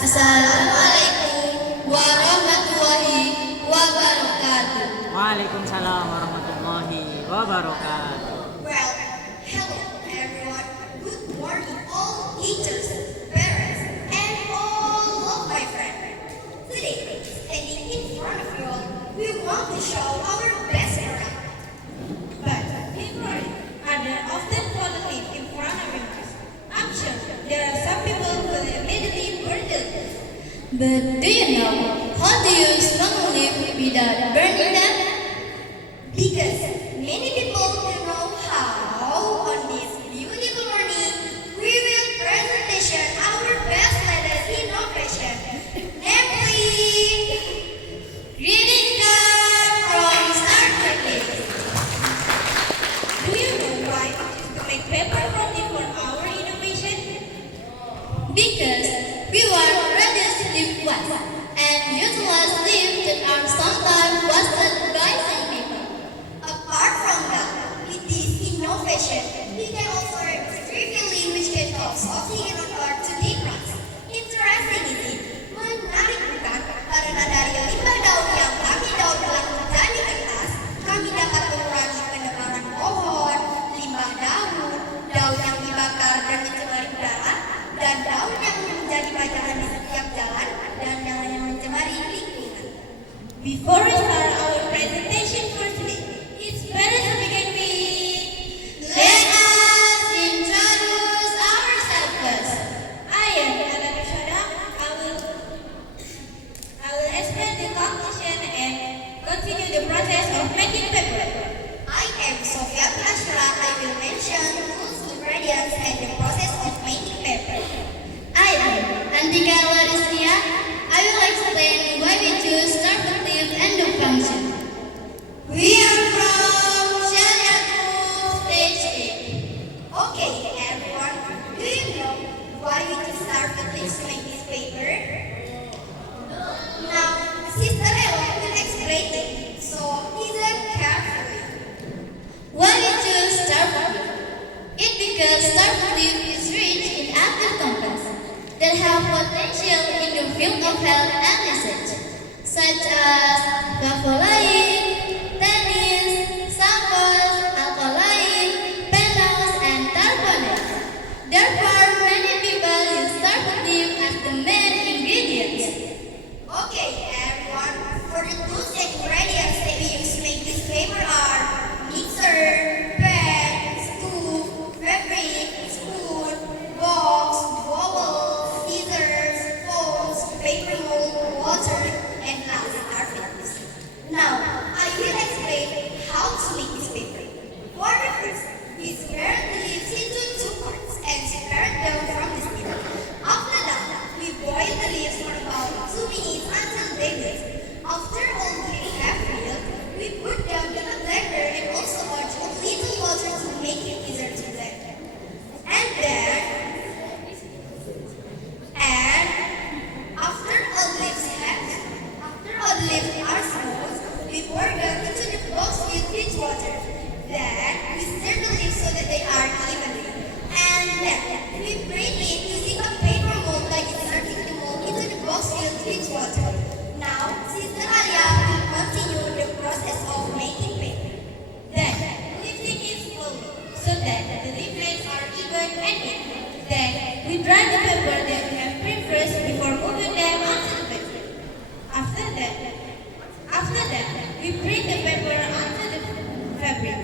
Assalamualaikum warahmatullahi wabarakatuh. Waalaikumsalam warahmatullahi wabarakatuh. Well, hello everyone. Good morning all teachers, parents, and all of my friends. Today, standing in front of you all, we want to show our best product. But before it, are there often positive in front of you? I'm sure there are some people who will immediately burn it. But do you know how to use long leaf without burning them? Because many people don't know how. On this beautiful morning, we will presentation our best latest innovation, namely greeting card from Starbucks. Do you know why we choose to make paper from different our innovation? Because we were reduced leaf wax and useless leaf that are sometimes wasted by some people. Apart from that, with this innovation, we can also reduce trivially which can cause oxygen on earth to decrease. Interesting is it? Menarik bukan? Karena dari limbah daun yang kami daur ulang menjadi kertas, kami dapat mengurangi penebangan pohon, limbah daun, daun yang dibakar dan mencemari udara, dan daun yang menjadi pajangan di setiap jalan dan yang mencemari lingkungan. Before we start our presentation for today, it's better to begin with let us introduce ourselves first. I am Nala Rashada. I will explain the conclusion and continue the process of making paper. I am Sofia Ashra. I will mention rules, ingredients, and the process of making paper. I am Antika Larisnia. I will explain why we choose Startup Leaf and the function. We are from Shaliaku Stage 8. Okay, everyone, do you know why we choose Startup Leaf to make this paper? Now, Sister Ella will explain it, so listen carefully. Why we choose Startup Leaf? It's because Startup Leaf is rich in active compounds that have potential in the field of health and research, such as flavonoids, tannins, sulfols, alkaloids, phenols, and terpenoids. Therefore, many people use Startup Leaf as the main ingredients. Okay, everyone, for the tools and ingredients that we use to make this paper are mixer, pen, scoop, fabric, spoon, box, bobble, scissors, phones, paper mold, water, and last are films. Now, I will explain how to make this paper. For the first, we separate the leaves into two parts and separate them from the stem. After that, we boil the leaves for about 2 minutes until they melt. After all the leaves have withered, we put them in a blender and also add a little water to make it easier to blend. After all the leaves are smooth, we pour them into the box filled with water. Then we stir the leaves so that they are evenly. And then we print it using a paper mold by inserting the mold into the box filled with water. Now, Sister Alia will continue the process of making paper. Then, lifting it slowly so that the leaflets are even and equal. Then, we dry the paper that we have pre-pressed before moving them onto the paper. After that, we print the paper onto the fabric.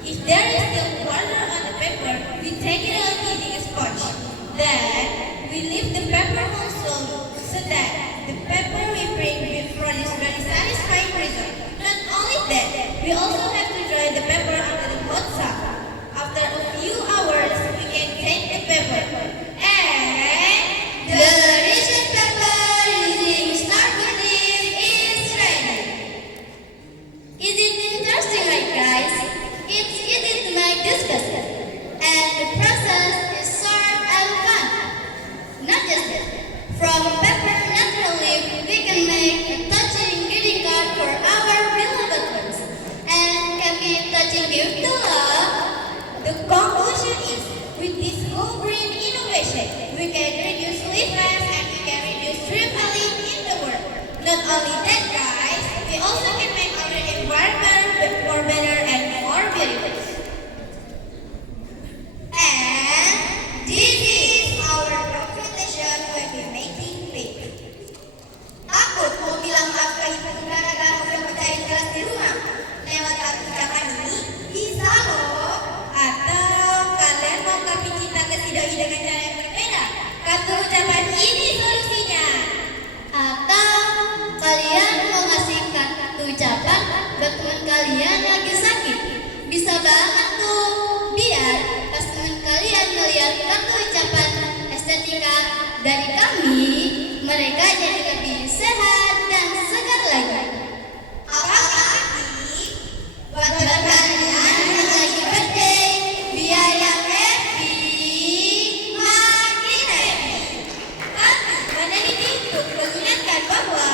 If there is still water on the paper, we take it out using a sponge. Then, we lift the paper mold slowly so that the paper we print will produce very satisfying result. Not only that, we also have to dry the paper under the hot sun. After a few hours, we can take the paper and the written paper using Starbucks Leaf is ready. Is it interesting, right, guys? It's easy to make this basket, and the process is short and fun. Not just that, from paper natural leaf, we can make a touching greeting card for our beloved ones. And can be touching gift to love. The conclusion is, with this whole green innovation, we can reduce leaf waste and we can reduce Not only that, guys, we also can make our environment more better and more beautiful. And this is our documentation when we making paper. Takut mau bilang maaf ke ibu gara-gara udah pecahin kelas di rumah? Lewat kartu ucapan ini bisa loh. Atau kalian mau kasih cinta ke si doi dengan cara yang berbeda? Kartu ucapan ini solusinya. Atau kalian mau ngasih kartu ucapan buat teman kalian yang lagi sakit? Bisa banget tuh. Biar pas teman kalian melihat kartu ucapan estetika dari kami, mereka jadi lebih sehat dan segar lagi. Apalagi buat kalian yang lagi birthday, biar yang happy makin happy. Kami meneliti untuk mengingatkan bahwa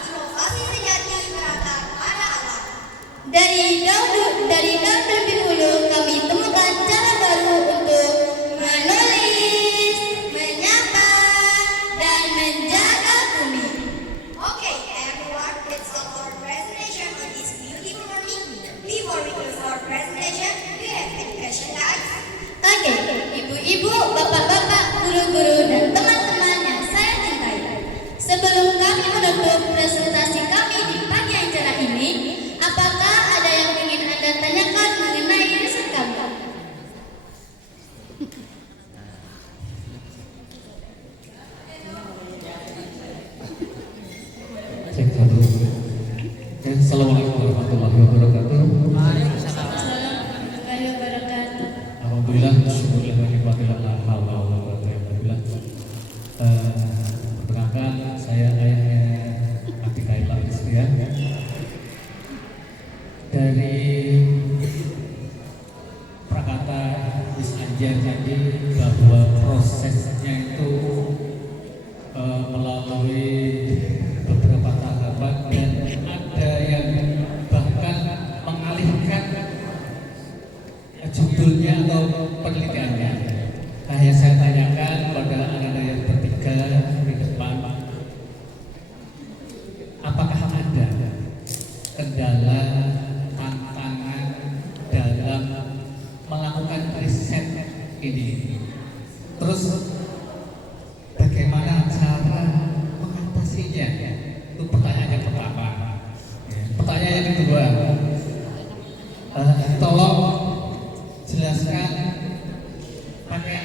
inovasi sejati berasal pada alam. Dari daun dahulu kami temukan cara baru untuk menulis, menyapa, dan menjaga bumi. Okay, everyone, let's start our presentation on this beautiful morning. Before we close our presentation, do you have any question, guys? Oke, ibu-ibu, bapak-bapak, guru-guru, dan teman-teman yang saya cintai. Sebelum kami menutup presentasi kami di pagi acara ini, apakah ada yang ingin Anda tanyakan mengenai riset kami? Cek satu. Oke, Assalamualaikum warahmatullahi wabarakatuh. Waalaikumsalam. Warahmatullahi wabarakatuh. Alhamdulillah, syukurlah wa ni'matillah la haula wa la quwwata illa billah. Perkenalkan, saya ayahnya Atika Ila Rizrian. Dari prakata Miss Anjar tadi bahwa prosesnya itu melalui beberapa tahapan dan ada yang bahkan mengalihkan judulnya atau penelitiannya. Nah, yang saya tanyakan kepada anak-anak yang bertiga di depan, apakah ada kendala, tantangan dalam melakukan riset ini? Terus bagaimana cara mengatasinya? Itu pertanyaan yang pertama. Pertanyaan yang kedua, tolong jelaskan pakai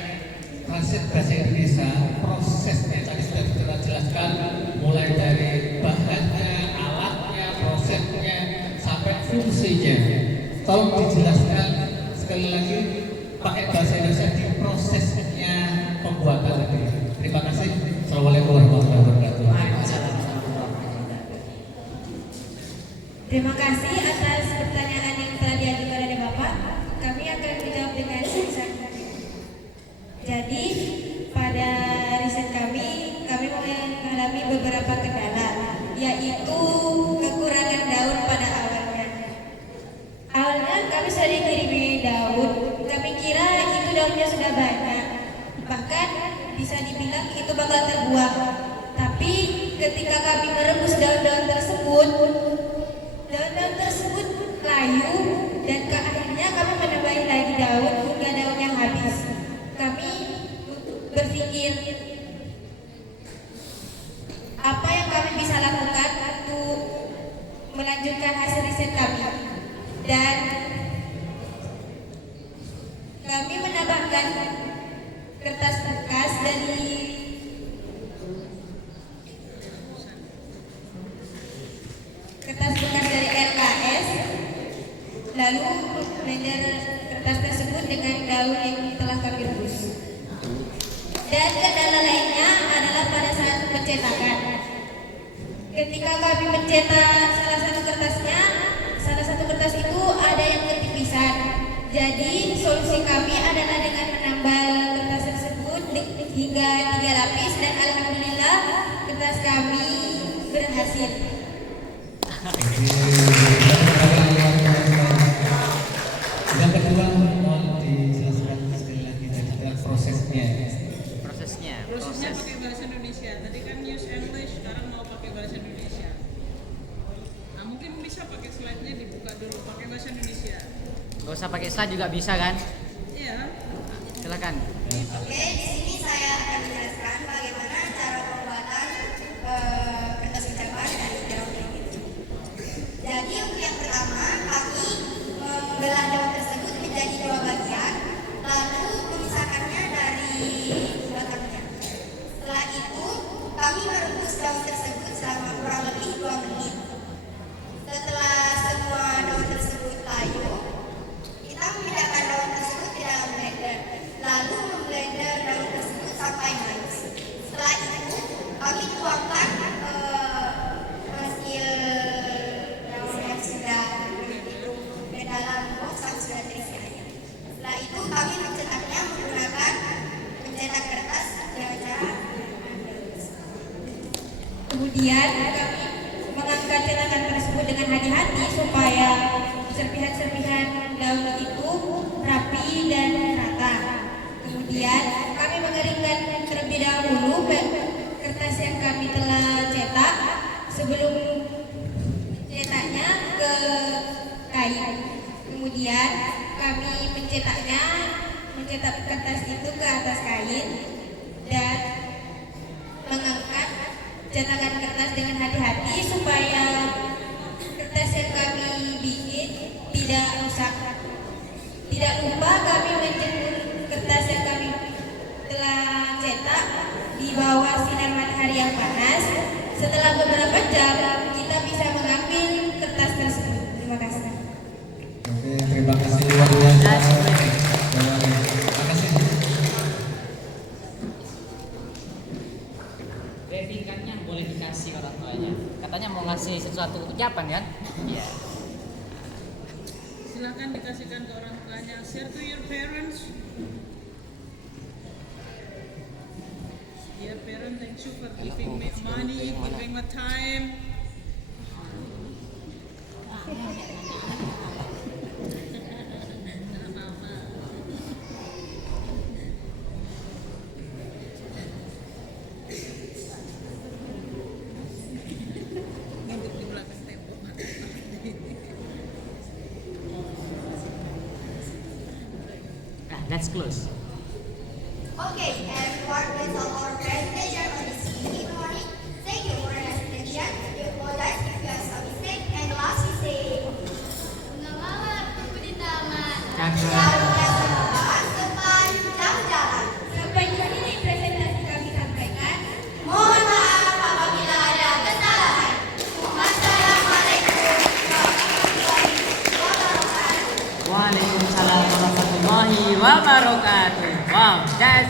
translate bahasa Indonesia prosesnya. Tadi sudah kita jelaskan mulai dari bahannya, alatnya, prosesnya, sampai fungsinya. Tolong dijelaskan sekali lagi pakai bahasa Indonesia di prosesnya pembuatan tadi. Terima kasih. Assalamualaikum warahmatullahi wabarakatuh. Waalaikumsalam. Terima kasih atas pertanyaan yang telah diajukan oleh Bapak. Kami akan menjawab dengan singkat. Jadi, pada riset kami mengalami beberapa kendala, yaitu kekurangan daun pada awalnya. Awalnya kami sudah dikirimi daun, kami kira itu daunnya sudah banyak, bahkan bisa dibilang itu bakal terbuang. Tapi ketika kami merebus daun-daun tersebut layu, dan ke akhirnya kami menambahi lagi daun hingga daunnya habis. Kami berpikir apa yang kami bisa lakukan untuk melanjutkan hasil riset kami, dan kami menambahkan kertas bekas dari LKS, lalu blender kertas tersebut dengan daun yang telah kami rebus. Dan kendala lainnya adalah pada saat pencetakan. Ketika kami mencetak salah satu kertas itu ada yang ketipisan. Jadi solusi kami adalah dengan menambal kertas tersebut hingga 3 lapis, dan alhamdulillah kertas kami berhasil. Yang kedua, mohon dijelaskan sekali lagi tentang prosesnya. Prosesnya. Prosesnya pakai bahasa Indonesia. Tadi kan use English, sekarang mau pakai bahasa Indonesia. Nah, mungkin bisa pakai slide-nya dibuka dulu pakai bahasa Indonesia. Gak usah pakai slide juga bisa kan? Iya. Silakan. Oke, di sini saya akan menjelaskan bagaimana cara pembuatan kertas ucapan dan daun ini. Jadi untuk yang pertama, kami membelah daun tersebut menjadi dua bagian, lalu memisahkannya dari batangnya. Setelah itu, kami merebus daun tersebut selama kurang lebih 2 menit. Setelah semua daun tersebut layu, kita memindahkan daun tersebut ke dalam blender, lalu memblender daun tersebut sampai manis. Setelah itu, kami tuangkan hasil daun yang sudah dihitung ke dalam box yang sudah terisi air. Setelah itu, kami mencetaknya menggunakan pencetak kertas dengan cara Kemudian kami mengangkat cetakan tersebut dengan hati-hati supaya serpihan-serpihan daun itu rapi dan rata. Kemudian kami mengeringkan terlebih dahulu kertas yang kami telah cetak sebelum cetaknya ke kain. Kemudian kami mencetak kertas itu ke atas kain dan mengangkat cetakan kertas dengan hati-hati supaya kertas yang kami bikin tidak rusak. Tidak lupa kami menjemur kertas yang kami telah cetak di bawah sinar matahari yang panas. Setelah beberapa jam, kita bisa mengambil kertas tersebut. Terima kasih. Oke, terima kasih luar biasa. Terima kasih. Greeting card-nya boleh dikasih ke orang tuanya. Katanya mau ngasih sesuatu ucapan kan? Iya. Silakan dikasihkan ke orang tuanya. Share to your parents. Dear parent, thank you for giving me money, giving me time. Ngintip di belakang tembok. Let's close. Okay, everyone, that's all our presentation on this evening morning. Thank you for your attention. We apologize if you have some mistake. And last we say, mengamalkan buku di taman. Jangan jalan. Sampai di sini presentasi kami sampaikan. Mohon maaf apabila ada kesalahan. Wassalamualaikum warahmatullahi wabarakatuh. Waalaikumsalam warahmatullahi wabarakatuh. Wow, that's